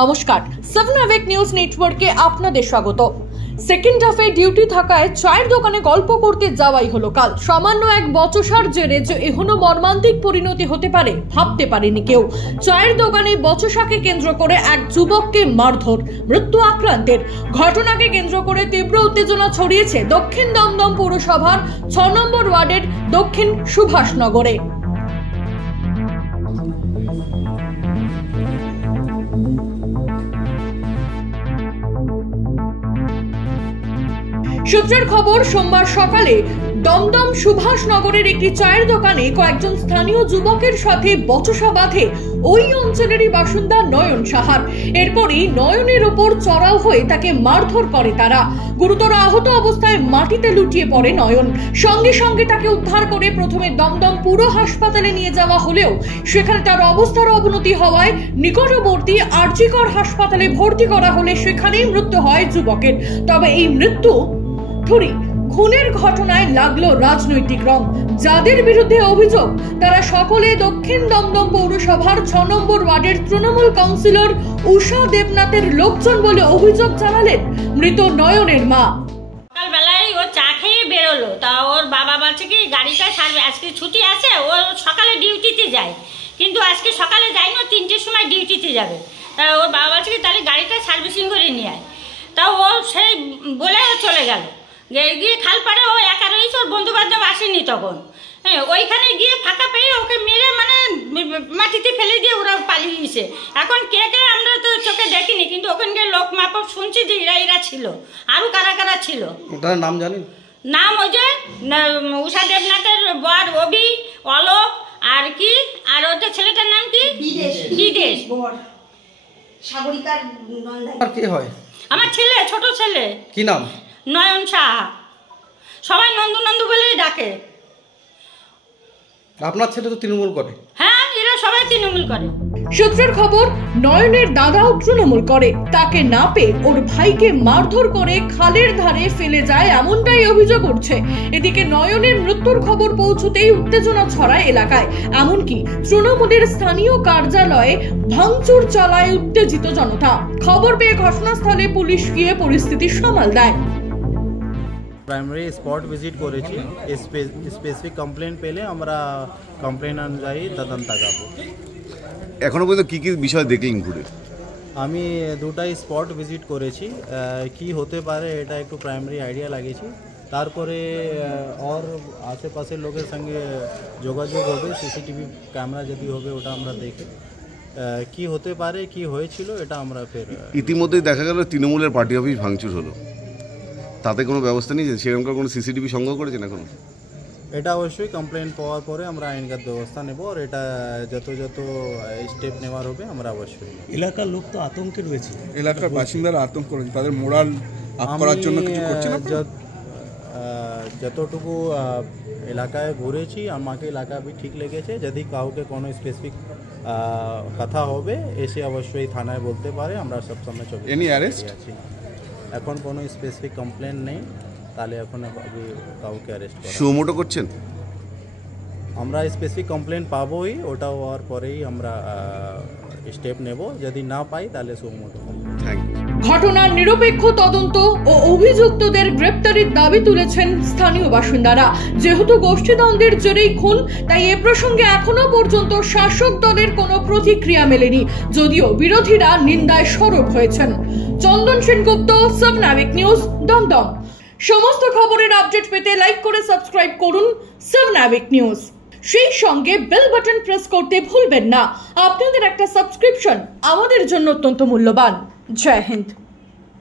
নমস্কার, 7 hour news নেটওয়ার্কে আপনাদের স্বাগত। সেকেন্ড হাফে ডিউটি থাকায় চায়ের দোকানে গল্প করতে যাওয়াই হলো কাল। সামান্য এক বচসার জেরে যে এখনো মর্মান্তিক পরিণতি হতে পারে ভাবতে পারেনি কেউ। চায়ের দোকানে বচসাকে কেন্দ্র করে এক যুবককে মারধর, মৃত্যু আক্রান্তের ঘটনাকে কেন্দ্র করে তীব্র উত্তেজনা ছড়িয়েছে দক্ষিণ দমদম পৌরসভার 6 নম্বর ওয়ার্ডের দক্ষিণ সুভাষনগরে। সূত্রের খবর, সোমবার সকালে দমদম সুভাষনগরের একটি চায়ের দোকানে কয়েকজন স্থানীয় যুবকের সাথে বচসা বাঁধে ওই অঞ্চলেরই বাসিন্দা নয়ন সাহার। এরপরই নয়নের ওপর চড়াও হয়ে তাকে মারধর করে তারা। গুরুতর আহত অবস্থায় মাটিতে লুটিয়ে পড়ে নয়ন। সঙ্গে সঙ্গে তাকে উদ্ধার করে প্রথমে দমদম পুর হাসপাতালে নিয়ে যাওয়া হলেও সেখানে তার অবস্থার অবনতি হওয়ায় নিকটবর্তী আরজিকর হাসপাতালে ভর্তি করা হলে সেখানেই মৃত্যু হয় যুবকের। তবে এই মৃত্যু খুনের ঘটনায় লাগলো রাজনৈতিক রং। যাদের বিরুদ্ধে অভিযোগ তারা সকলে দক্ষিণ দমদম পৌরসভার 6 নম্বর ওয়ার্ডের তৃণমূল কাউন্সিলর উষা দেবনাথের লোকজন বলে অভিযোগ জানালেন মৃত নয়নের মা। সকালবেলায় ও চা খেয়ে বেরোলো, তা ওর বাবা বলছে কি গাড়িটা সারবে, আজকে ছুটি আছে, ও সকালে ডিউটিতে যায়, কিন্তু আজকে সকালে যায়নি, 3টের সময় ডিউটিতে যাবে। তা ওর বাবা বলছে কি তাহলে গাড়িটা সার্ভিসিং করে নিয়ে আয়। তা ও সেই বলে ও চলে গেল। গিয়ে খালপাড়ে ও একা রয়েছে, ওর বন্ধু বান্ধব আসেনি তখন। হ্যাঁ, ওইখানে গিয়ে ফাঁকা পেয়ে ওকে মেরে মাটিতে ফেলে দিয়ে ওরা পালিয়েছে। এখন কে কে আমরা তো চোখে দেখিনি, কিন্তু ওখানকার লোক মাপক শুনছি যে এরা ছিল। আরও কারা কারা ছিল ওটার নাম জানি? নাম ওই যে উষা দেবনাথের বর অভি, অলোক, আর কি আর ওটা ছেলেটার নাম কি বিদেশ। আর কে হয়? আমার ছেলে, ছোট ছেলে। কি নাম? নয়ন সাহা। সবাই নন্দু নন্দু বলেই ডাকে। আপনার ছেলে তো তৃণমূল করে? হ্যাঁ, এরা সবাই তৃণমূল করে। সূত্রের খবর, নয়নের দাদাও তৃণমূল করে। তাকে না পেয়ে ওর ভাইকে মারধর করে খালের ধারে ফেলে যায়, এমনটাই অভিযোগ উঠছে। এদিকে নয়নের মৃত্যুর খবর পৌঁছতেই উত্তেজনা ছড়ায় এলাকায়। এমনকি তৃণমূলের স্থানীয় কার্যালয়ে ভাঙচুর চালায় উত্তেজিত জনতা। খবর পেয়ে ঘটনাস্থলে পুলিশ গিয়ে পরিস্থিতি সামাল দেয়। প্রাইমারি স্পট ভিজিট করেছি। স্পেসিফিক কমপ্লেন পেলে আমরা কমপ্লেন অনুযায়ী তদন্ত করব। এখনো পর্যন্ত কি কি বিষয় দেখলেন ঘুরে? আমি দুটাই স্পট ভিজিট করেছি। কি হতে পারে এটা একটু প্রাইমারি আইডিয়া লাগিয়েছি। তারপরে আর আশেপাশের লোকের সঙ্গে যোগাযোগ হবে, সিসিটিভি ক্যামেরা যদি হবে ওটা আমরা দেখে কি হতে পারে, কি হয়েছিল এটা আমরা ফের। ইতিমধ্যেই দেখা গেল তৃণমূলের পার্টি অফিস ভাঙচুর হলো, তাতে কোনো ব্যবস্থা নিয়েছে? সেরকম কোনো সিসিটিভি সংগ্রহ করেছেন এখন? এটা অবশ্যই কমপ্লেন পাওয়ার পরে আমরা আইনগত ব্যবস্থা নেব, আর এটা যত স্টেপ নেওয়ার হবে আমরা অবশ্যই। এলাকার লোক তো আতঙ্কে রয়েছে, এলাকার বাসিন্দারা আতঙ্ক রয়েছে, তাদের মোরাল আপ করার জন্য কিছু করছেন? যতটুকু এলাকায় ঘুরেছি আমাকে এলাকা ঠিক লেগেছে। যদি কাউকে কোনো স্পেসিফিক কথা হবে এসে অবশ্যই থানায় বলতে পারে, আমরা সবসময় চোখে আছি। এখন কোনো স্পেসিফিক কমপ্লেন নেই, তাহলে এখন কাউকে অ্যারেস্ট করা। সুমোটো করছেন? আমরা স্পেসিফিক কমপ্লেন পাবোই, ওটা হওয়ার পরেই আমরা স্টেপ নেব। যদি না পাই তাহলে সুমোটো। ঘটনার নিরপেক্ষ তদন্ত ও অভিযুক্তদের গ্রেপ্তারের দাবি তুলেছেন স্থানীয় বাসিন্দারা। যেহেতু গোষ্ঠীদ্বন্দ্বের জেরেই খুন, তাই এ প্রসঙ্গে এখনো পর্যন্ত শাসক দলের কোনো প্রতিক্রিয়া মেলেনি, যদিও বিরোধীরা নিন্দায় সরব হয়েছেন। চন্দন সেনগুপ্ত, 7 আওয়ার নিউজ, দমদম। সমস্ত খবরের আপডেট পেতে লাইক করে সাবস্ক্রাইব করুন 7 আওয়ার নিউজ। সেই সঙ্গে বেল বাটন প্রেস করতে ভুলবেন না। আপনাদের একটা সাবস্ক্রিপশন আমাদের জন্য অত্যন্ত মূল্যবান। জয় হিন্দ।